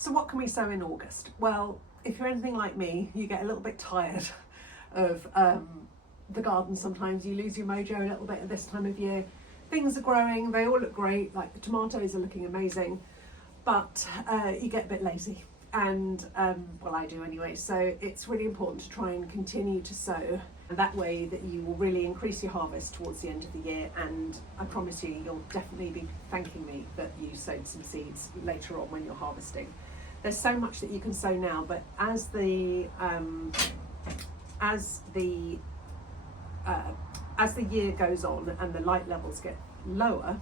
So what can we sow in August? Well, if you're anything like me, you get a little bit tired of the garden sometimes. You lose your mojo a little bit at this time of year. Things are growing, they all look great, like the tomatoes are looking amazing, but you get a bit lazy. And well, I do anyway. So it's really important to try and continue to sow, and that way that you will really increase your harvest towards the end of the year. And I promise you, you'll definitely be thanking me that you sowed some seeds later on when you're harvesting. There's so much that you can sow now, but as the year goes on and the light levels get lower,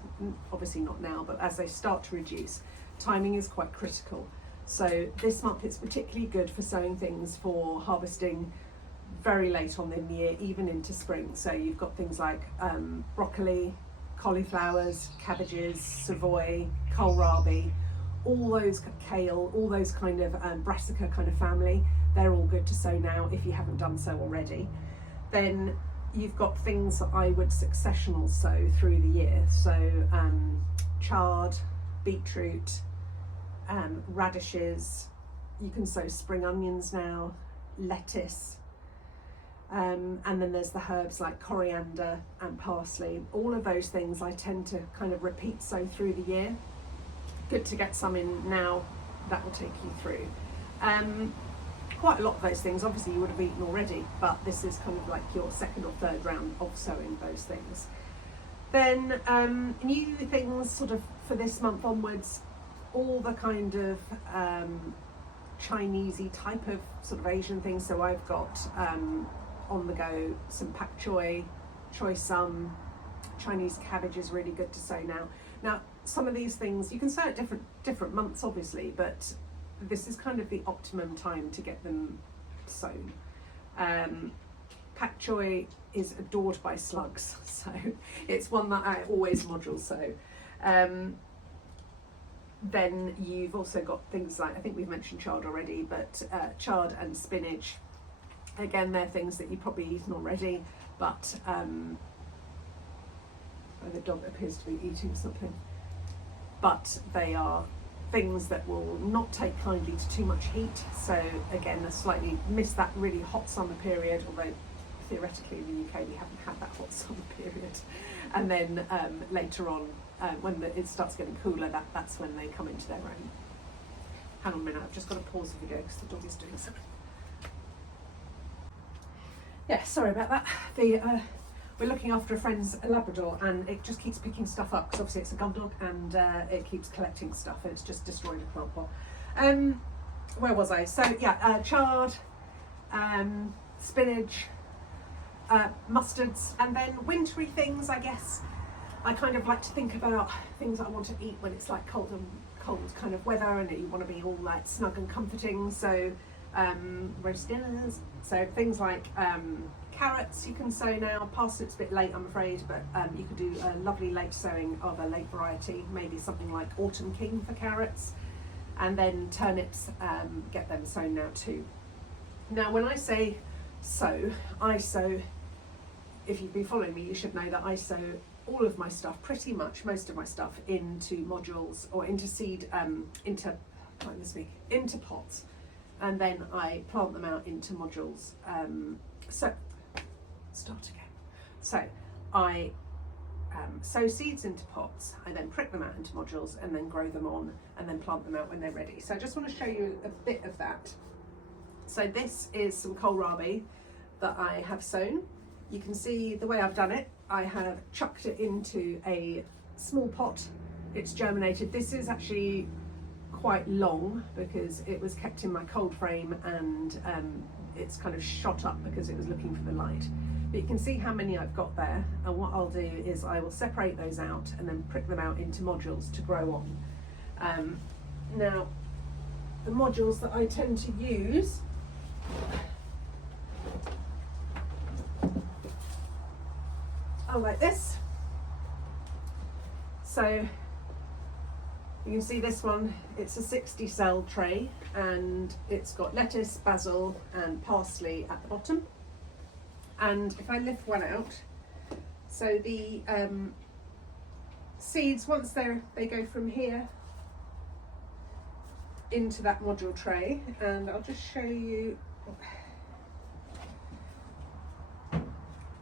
obviously not now, but as they start to reduce, timing is quite critical. So this month it's particularly good for sowing things for harvesting very late on in the year, even into spring. So you've got things like broccoli, cauliflowers, cabbages, savoy, kohlrabi, all those, kale, all those kind of brassica kind of family. They're all good to sow now if you haven't done so already. Then you've got things that I would successional sow through the year. So chard, beetroot, radishes. You can sow spring onions now, lettuce, and then there's the herbs like coriander and parsley. All of those things I tend to kind of repeat sow through the year. Good to get some in now, that will take you through. Quite a lot of those things obviously you would have eaten already, but this is kind of like your second or third round of sowing those things. Then new things sort of for this month onwards, all the kind of Chinesey type of sort of Asian things. So I've got on the go some pak choy, choy sum, Chinese cabbage is really good to sow now. Now some of these things you can sow at different months obviously, but this is kind of the optimum time to get them sown. Pak choy is adored by slugs, so it's one that I always module sow. Then you've also got things like, I think we've mentioned chard already, but chard and spinach, again they're things that you've probably eaten already, but the dog appears to be eating something, but they are things that will not take kindly to too much heat. So again, they slightly miss that really hot summer period, although theoretically in the UK we haven't had that hot summer period. And then later on, when it starts getting cooler, that's when they come into their own. Hang on a minute, I've just got to pause the video because the dog is doing something. Yeah, sorry about that. We're looking after a friend's Labrador and it just keeps picking stuff up because obviously it's a gun dog and it keeps collecting stuff and it's just destroyed a plant pot. Where was I? So yeah, chard, spinach, mustards, and then wintry things, I guess. I kind of like to think about things I want to eat when it's like cold kind of weather and you want to be all like snug and comforting. So roast dinners. So things like carrots you can sow now. Parsnips a bit late, I'm afraid, but you could do a lovely late sowing of a late variety, maybe something like Autumn King for carrots. And then turnips, get them sown now too. Now when I say sow, I sow, if you've been following me, you should know that I sow all of my stuff, pretty much most of my stuff, into modules or into seed, into pots, and then I plant them out into modules. So start again. So I sow seeds into pots, I then prick them out into modules and then grow them on and then plant them out when they're ready. So I just want to show you a bit of that. So this is some kohlrabi that I have sown. You can see the way I've done it. I have chucked it into a small pot. It's germinated. This is actually quite long because it was kept in my cold frame and it's kind of shot up because it was looking for the light. But you can see how many I've got there, and what I'll do is I will separate those out and then prick them out into modules to grow on. Now the modules that I tend to use are like this. So you can see this one, it's a 60 cell tray and it's got lettuce, basil and parsley at the bottom. And if I lift one out, so the seeds, once they go from here into that module tray, and I'll just show you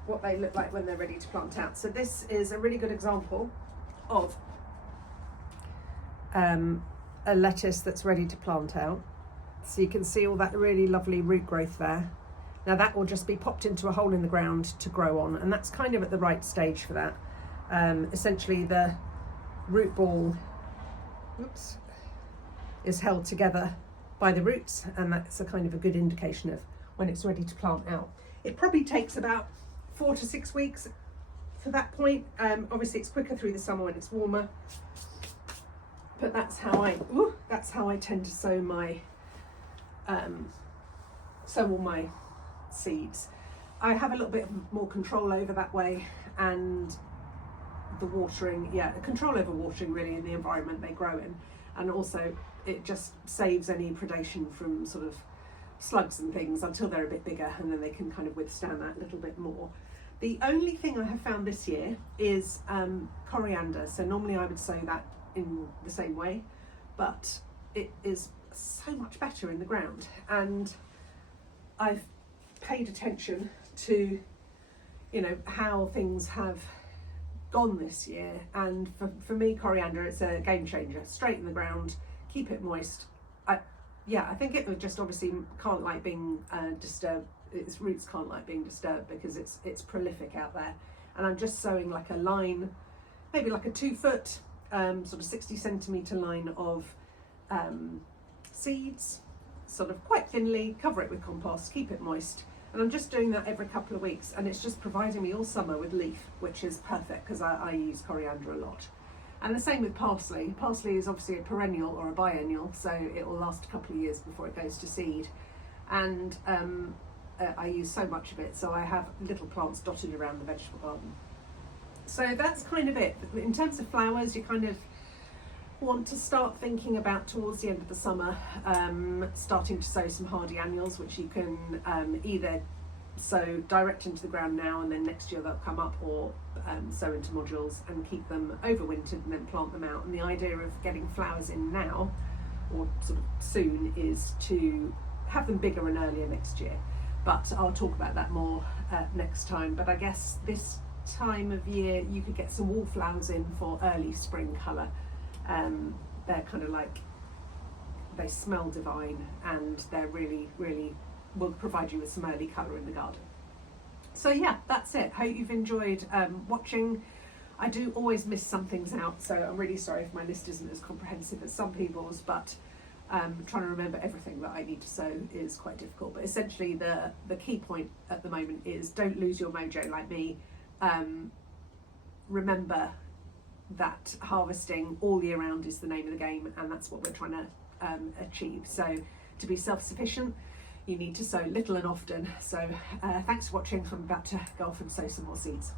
what they look like when they're ready to plant out. So this is a really good example of a lettuce that's ready to plant out. So you can see all that really lovely root growth there. Now that will just be popped into a hole in the ground to grow on, and that's kind of at the right stage for that. Essentially the root ball is held together by the roots, and that's a kind of a good indication of when it's ready to plant out. It probably takes about 4 to 6 weeks for that point. Obviously it's quicker through the summer when it's warmer, but that's how I tend to sow my all my seeds. I have a little bit more control over that way, and the watering, control over watering really in the environment they grow in, and also it just saves any predation from sort of slugs and things until they're a bit bigger, and then they can kind of withstand that a little bit more. The only thing I have found this year is coriander. So normally I would sow that in the same way, but it is so much better in the ground, and I've paid attention to, you know, how things have gone this year, and for me coriander, it's a game changer. Straight in the ground, keep it moist. I think it would just obviously can't like being disturbed. Its roots can't like being disturbed because it's prolific out there. And I'm just sowing like a line, maybe like a 2 foot sort of 60 centimetre line of seeds, sort of quite thinly, cover it with compost, keep it moist. And I'm just doing that every couple of weeks, and it's just providing me all summer with leaf, which is perfect because I use coriander a lot. And the same with parsley. Parsley is obviously a perennial or a biennial, so it will last a couple of years before it goes to seed. And I use so much of it, so I have little plants dotted around the vegetable garden. So that's kind of it. In terms of flowers, you kind of want to start thinking about towards the end of the summer, starting to sow some hardy annuals, which you can either sow direct into the ground now and then next year they'll come up, or sow into modules and keep them overwintered and then plant them out. And the idea of getting flowers in now, or sort of soon, is to have them bigger and earlier next year. But I'll talk about that more next time. But I guess this time of year you could get some wallflowers in for early spring colour. They're kind of like, they smell divine, and they're really, really will provide you with some early colour in the garden. So yeah, that's it. Hope you've enjoyed watching. I do always miss some things out, so I'm really sorry if my list isn't as comprehensive as some people's, but trying to remember everything that I need to sow is quite difficult. But essentially the key point at the moment is don't lose your mojo like me. Remember that harvesting all year round is the name of the game, and that's what we're trying to achieve. So to be self-sufficient, you need to sow little and often. So thanks for watching. I'm about to go off and sow some more seeds.